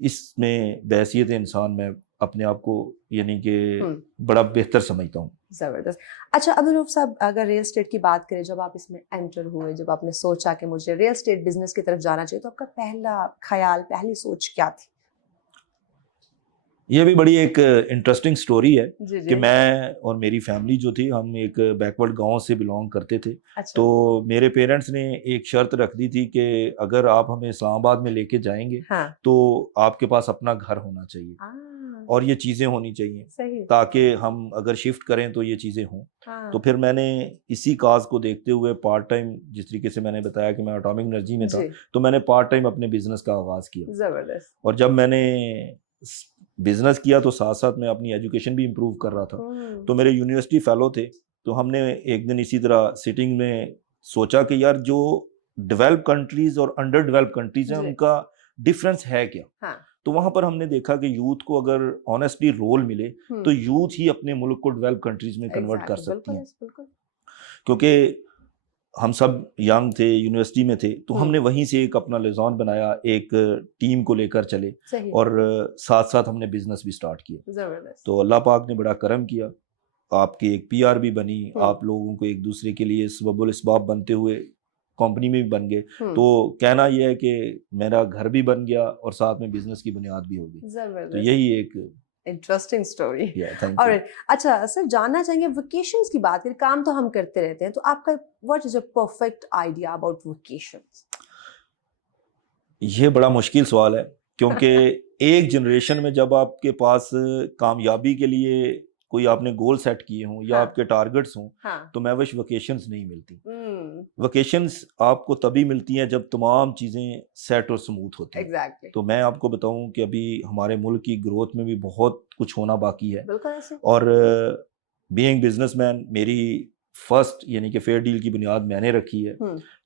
اس میں بحیثیت انسان میں اپنے آپ کو یعنی کہ بڑا بہتر سمجھتا ہوں. زبردست. اچھا عبدالرؤف صاحب، اگر ریئل اسٹیٹ کی بات کریں، جب آپ اس میں انٹر ہوئے، جب آپ نے سوچا کہ مجھے ریئل اسٹیٹ بزنس کی طرف جانا چاہیے، تو آپ کا پہلا خیال، پہلی سوچ کیا تھی؟ یہ بھی بڑی ایک انٹرسٹنگ سٹوری ہے جی کہ میں اور میری فیملی جو تھی، ہم ایک بیکورڈ گاؤں سے بلونگ کرتے تھے. تو میرے پیرنٹس نے ایک شرط رکھ دی تھی کہ اگر آپ ہمیں اسلام آباد میں لے کے جائیں گے تو آپ کے پاس اپنا گھر ہونا چاہیے اور یہ چیزیں ہونی چاہیے تاکہ ہم اگر شفٹ کریں تو یہ چیزیں ہوں. تو پھر میں نے اسی کاز کو دیکھتے ہوئے پارٹ ٹائم، جس طریقے سے میں نے بتایا کہ میں اٹامک انرجی میں تھا، تو میں نے پارٹ ٹائم اپنے بزنس کا آغاز کیا. زبردست. اور جب میں نے بزنس کیا تو ساتھ ساتھ میں اپنی ایجوکیشن بھی امپروو کر رہا تھا. تو میرے یونیورسٹی فیلو تھے، تو ہم نے ایک دن اسی طرح سیٹنگ میں سوچا کہ یار جو ڈیولپ کنٹریز اور انڈر ڈیولپ کنٹریز ہیں ان کا ڈفرینس ہے کیا. تو وہاں پر ہم نے دیکھا کہ یوتھ کو اگر آنیسٹلی رول ملے تو یوتھ ہی اپنے ملک کو ڈیولپ کنٹریز میں کنورٹ کر سکتی ہیں. کیونکہ ہم سب ینگ تھے، یونیورسٹی میں تھے، تو ہم نے وہیں سے ایک اپنا لزان بنایا، ایک ٹیم کو لے کر چلے اور ساتھ ساتھ ہم نے بزنس بھی سٹارٹ کیا. تو اللہ پاک نے بڑا کرم کیا، آپ کی ایک پی آر بھی بنی، آپ لوگوں کو ایک دوسرے کے لیے سبب الاسباب بنتے ہوئے کمپنی میں بھی بن گئے. تو کہنا یہ ہے کہ میرا گھر بھی بن گیا اور ساتھ میں بزنس کی بنیاد بھی ہوگی. تو یہی ایک انٹرسٹنگ اسٹوری. اور اچھا سر، جاننا چاہیں گے ویکیشنز کی بات کریں، کام تو ہم کرتے رہتے ہیں، تو آپ کا what is a perfect idea about vacations? یہ بڑا مشکل سوال ہے، کیونکہ ایک جنریشن میں جب آپ کے پاس کامیابی کے لیے کوئی آپ نے گول سیٹ کیے ہوں یا آپ کے ٹارگٹس ہوں تو میں وش ویکیشنز نہیں ملتی. ویکیشنز آپ کو تبھی ملتی ہیں جب تمام چیزیں سیٹ اور سموتھ ہوتی ہیں. تو میں آپ کو بتاؤں کہ ابھی ہمارے ملک کی گروتھ میں بھی بہت کچھ ہونا باقی ہے. اور بینگ بزنس مین، میری فرسٹ یعنی کہ فیئر ڈیل کی بنیاد میں نے رکھی ہے.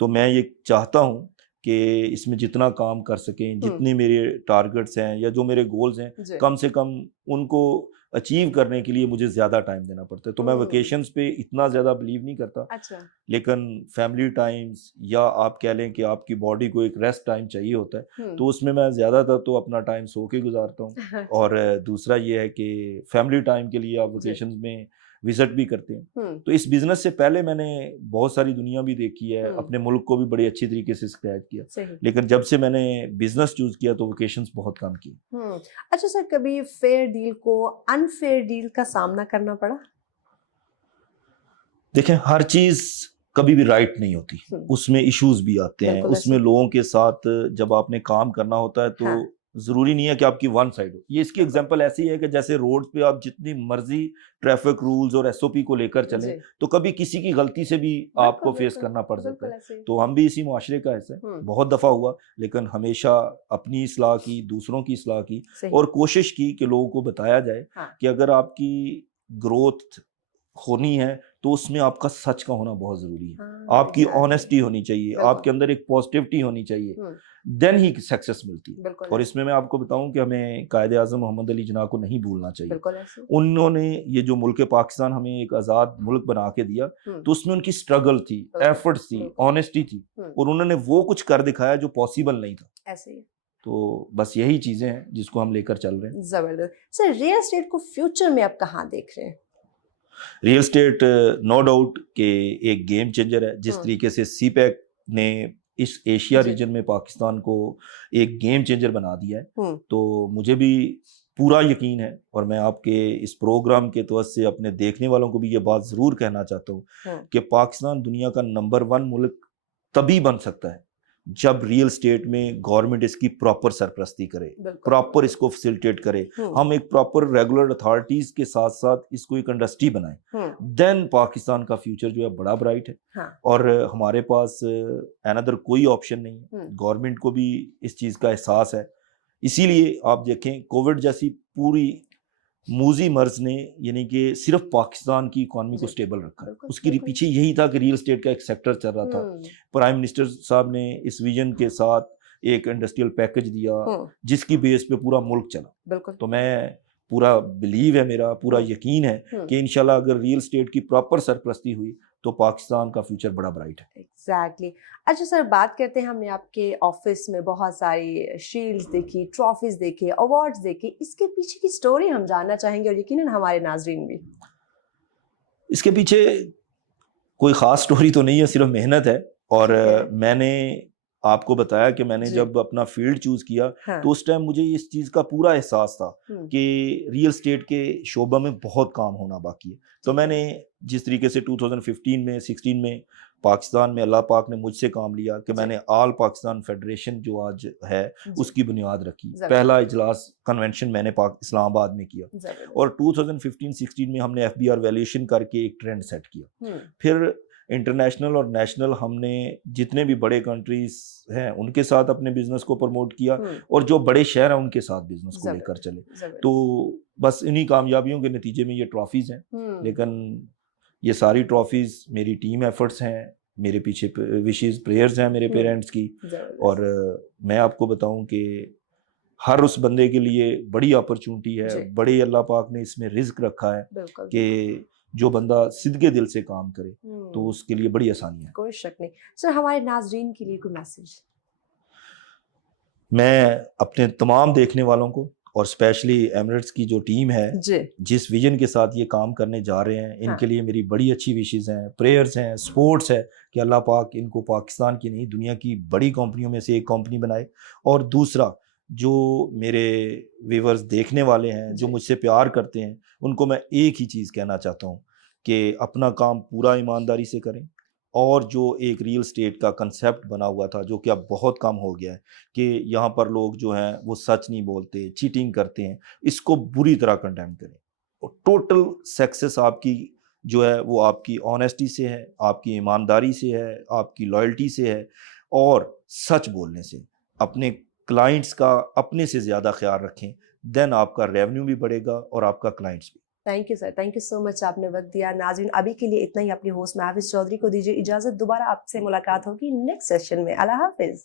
تو میں یہ چاہتا ہوں کہ اس میں جتنا کام کر سکیں، جتنے میرے ٹارگٹس ہیں یا جو میرے گولز ہیں، کم سے کم ان کو اچیو کرنے کے لیے مجھے زیادہ ٹائم دینا پڑتا ہے. تو میں ویکیشنز پہ اتنا زیادہ بلیو نہیں کرتا، لیکن فیملی ٹائمز یا آپ کہہ لیں کہ آپ کی باڈی کو ایک ریسٹ ٹائم چاہیے ہوتا ہے، تو اس میں زیادہ تر تو اپنا ٹائم سو کے گزارتا ہوں. اور دوسرا یہ ہے کہ فیملی ٹائم کے لیے آپ ویکیشنز میں وزٹ بھی کرتے ہیں. تو اس بزنس سے پہلے میں نے بہت ساری دنیا بھی دیکھی ہے، اپنے ملک کو بھی بڑی اچھی طریقے سے اسکریچ کیا، لیکن جب سے میں نے بزنس چوز کیا تو ویکیشنز بہت کم کی. اچھا سر، کبھی فیئر ڈیل کو انفیئر ڈیل کا سامنا کرنا پڑا؟ دیکھیں، ہر چیز کبھی بھی رائٹ نہیں ہوتی، اس میں ایشوز بھی آتے ہیں. اس میں لوگوں کے ساتھ جب آپ نے کام کرنا ہوتا ہے تو ضروری نہیں ہے کہ آپ کی ون سائڈ ہو. یہ اس کی ایگزامپل ایسی ہے کہ جیسے روڈ پہ آپ جتنی مرضی ٹریفک رولز اور ایس او پی کو لے کر چلیں تو کبھی کسی کی غلطی سے بھی آپ کو فیس کرنا پڑ سکتا ہے. تو ہم بھی اسی معاشرے کا حصہ ہیں، بہت دفعہ ہوا، لیکن ہمیشہ اپنی اصلاح کی، دوسروں کی اصلاح کی اور کوشش کی کہ لوگوں کو بتایا جائے کہ اگر آپ کی گروتھ ہونی ہے تو اس میں آپ کا سچ کا ہونا بہت ضروری ہے. آپ کی آنیسٹی ہونی چاہیے، آپ کے اندر ایک پازیٹیوٹی ہونی چاہیے، دین ہی سکسیس ملتی ہے. اور اس میں آپ کو بتاؤں کہ ہمیں قائد اعظم محمد علی جناح کو نہیں بھولنا چاہیے. انہوں نے یہ جو ملک پاکستان ہمیں ایک آزاد ملک بنا کے دیا تو اس میں ان کی اسٹرگل تھی، ایفرٹس تھی، آنیسٹی تھی، اور انہوں نے وہ کچھ کر دکھایا جو پاسبل نہیں تھا. ایسے ہی تو بس یہی چیزیں ہیں جس کو ہم لے کر چل رہے ہیں. زبردست. سر، ریئل اسٹیٹ کو فیوچر میں آپ کہاں دیکھ رہے ہیں؟ ریئل اسٹیٹ نو ڈاؤٹ کہ ایک گیم چینجر ہے. جس طریقے سے سی پیک نے اس ایشیا ریجن میں پاکستان کو ایک گیم چینجر بنا دیا ہے، تو مجھے بھی پورا یقین ہے، اور میں آپ کے اس پروگرام کے توسط سے اپنے دیکھنے والوں کو بھی یہ بات ضرور کہنا چاہتا ہوں کہ پاکستان دنیا کا نمبر 1 ملک تبھی بن سکتا ہے جب ریئل اسٹیٹ میں گورنمنٹ اس کی پراپر سرپرستی کرے، پراپر اس کو فیسیلیٹیٹ کرے. ہم ایک پراپر ریگولر اتھارٹیز کے ساتھ ساتھ اس کو ایک انڈسٹری بنائیں، دین پاکستان کا فیوچر جو ہے بڑا برائٹ ہے. اور ہمارے پاس اندر کوئی آپشن نہیں ہے. گورنمنٹ کو بھی اس چیز کا احساس ہے. اسی لیے آپ دیکھیں کووڈ جیسی پوری موذی مرض نے یعنی کہ صرف پاکستان کی اکانومی کو سٹیبل رکھا. اس کے پیچھے یہی تھا کہ ریئل اسٹیٹ کا ایک سیکٹر چل رہا تھا. پرائم منسٹر صاحب نے اس ویژن کے ساتھ ایک انڈسٹریل پیکج دیا جس کی بیس پہ پورا ملک چلا. تو میں پورا بلیو ہے، میرا پورا یقین ہے کہ انشاءاللہ اگر ریئل اسٹیٹ کی پراپر سرپرستی ہوئی تو پاکستان کا فیوچر بڑا برائٹ ہے. ایگزیکٹلی. اچھا سر، بات کرتے ہیں، ہم نے آپ کے آفس میں بہت ساری شیلڈز دیکھی، ٹرافیز دیکھے، ایوارڈز دیکھے، اس کے پیچھے کی سٹوری ہم جاننا چاہیں گے اور یقیناً ہمارے ناظرین بھی. اس کے پیچھے کوئی خاص سٹوری تو نہیں ہے، صرف محنت ہے. اور میں نے آپ کو بتایا کہ میں نے جب اپنا فیلڈ چوز کیا تو اس ٹائم مجھے اس چیز کا پورا احساس تھا کہ ریئل اسٹیٹ کے شعبہ میں بہت کام ہونا باقی ہے. تو میں نے جس طریقے سے 2015 میں 16 میں پاکستان میں اللہ پاک نے مجھ سے کام لیا کہ میں نے آل پاکستان فیڈریشن جو آج ہے اس کی بنیاد رکھی. پہلا اجلاس کنونشن میں نے اسلام آباد میں کیا اور 2015-16 میں ہم نے FBR ویلیویشن کر کے ایک ٹرینڈ سیٹ کیا. پھر انٹرنیشنل اور نیشنل ہم نے جتنے بھی بڑے کنٹریز ہیں ان کے ساتھ اپنے بزنس کو پروموٹ کیا اور جو بڑے شہر ہیں ان کے ساتھ بزنس کو لے کر چلے. تو بس انہی کامیابیوں کے نتیجے میں یہ ٹرافیز ہیں. لیکن یہ ساری ٹرافیز میری ٹیم ایفرٹس ہیں، میرے پیچھے وشیز پریئرز ہیں میرے پیرنٹس کی. اور میں آپ کو بتاؤں کہ ہر اس بندے کے لیے بڑی اپرچونٹی ہے، بڑے اللہ پاک نے اس میں رزق رکھا ہے کہ جو بندہ صدقے دل سے کام کرے تو اس کے لیے بڑی آسانی ہے. کوئی شک نہیں. سر، ہمارے ناظرین کے لیے کوئی میسج؟ میں اپنے تمام دیکھنے والوں کو اور اسپیشلی ایمریٹس کی جو ٹیم ہے جس ویژن کے ساتھ یہ کام کرنے جا رہے ہیں ان کے لیے میری بڑی اچھی وشیز ہیں، پریئرز ہیں، سپورٹس ہے کہ اللہ پاک ان کو پاکستان کی نہیں دنیا کی بڑی کمپنیوں میں سے ایک کمپنی بنائے. اور دوسرا، جو میرے ویورز دیکھنے والے ہیں جو مجھ سے پیار کرتے ہیں ان کو میں ایک ہی چیز کہنا چاہتا ہوں کہ اپنا کام پورا ایمانداری سے کریں. اور جو ایک ریل اسٹیٹ کا کنسیپٹ بنا ہوا تھا جو کہ اب بہت کم ہو گیا ہے کہ یہاں پر لوگ جو ہیں وہ سچ نہیں بولتے، چیٹنگ کرتے ہیں، اس کو بری طرح کنڈیم کریں. اور ٹوٹل سکسیس آپ کی جو ہے وہ آپ کی آنیسٹی سے ہے، آپ کی ایمانداری سے ہے، آپ کی لائلٹی سے ہے اور سچ بولنے سے. اپنے کلائنٹس کا اپنے سے زیادہ خیال رکھیں، دین آپ کا ریونیو بھی بڑھے گا اور آپ کا کلائنٹس بھی. Thank you sir, thank you so much, آپ نے وقت دیا. ناظرین ابھی کے لیے اتنا ہی. اپنی ہوسٹ محافظ چودھری کو دیجیے اجازت. دوبارہ آپ سے ملاقات ہوگی نیکسٹ سیشن میں. اللہ حافظ.